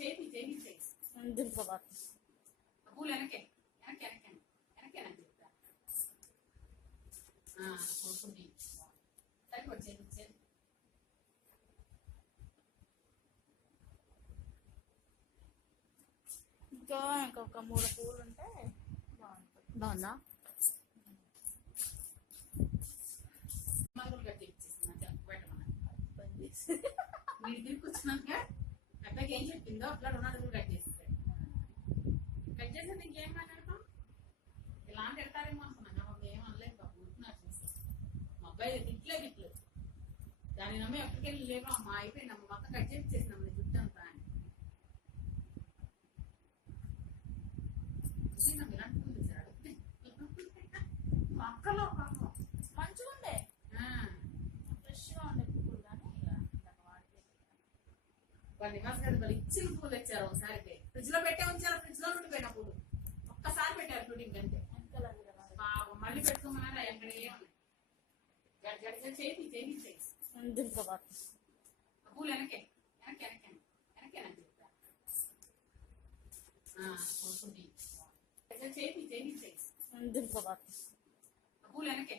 చేయి చేయి చేయి దింపబాకు. పూలు వెనకే వెనక్కి వెనక్కి వెనక్కి వెనక్కి చెప్తా కొడుకుంది సరికి వచ్చేది వచ్చేది ఇంకొక 3 పూలు ఉంటే బాగుంటుంది. బాగుందా మరుగులు కట్టి ఇచ్చేసింది పెట్టమన్నా మీరు తిరిగి వచ్చినాక అబ్బాయికి ఏం చెప్పిందో అట్లా 2 అడుగులు కట్ చేసేసాడు. కట్ చేసేది ఇంకేం మాట్లాడతాం ఇలాంటి ఎడతారేమో అనుకున్నాను. నాకు ఏం అనలేదు బాబు ఊరుకున్నారు చూసి మా అబ్బాయి తిట్లేదు దాన్ని నమ్మి ఎప్పటికెళ్ళి లేవు అమ్మ అయిపోయింది అమ్మ మొత్తం కట్ చేసేసినాం జుట్టు అంతా అని ఇలాంటి పూలు తెచ్చారు మొక్కలో మంచిగా ఉండే ఫ్రెష్గా ఉండే పువ్వులు కానీ వాళ్ళు నివాస గారు వాళ్ళు ఇచ్చిన పూలు తెచ్చారు. ఒకసారి ఫ్రిడ్జ్ లో పెట్టే ఉంచారు. ఫ్రిడ్జ్ లో ఉండిపోయిన పూలు ఒక్కసారి పెట్టారు షూటింగ్ అంతే. మళ్ళీ పెట్టుకోమన్నారా ఎక్కడ ఏమన్నాయి చేతి చేతి చేయి దింపబాకు. పూలు వెనకే వెనక్కి వెనక్కి వెనక్కి వెనక్కి చెప్తా కొడుకుంది చేతి చేతి చేయి దింపబాకు. పూలు వెనకే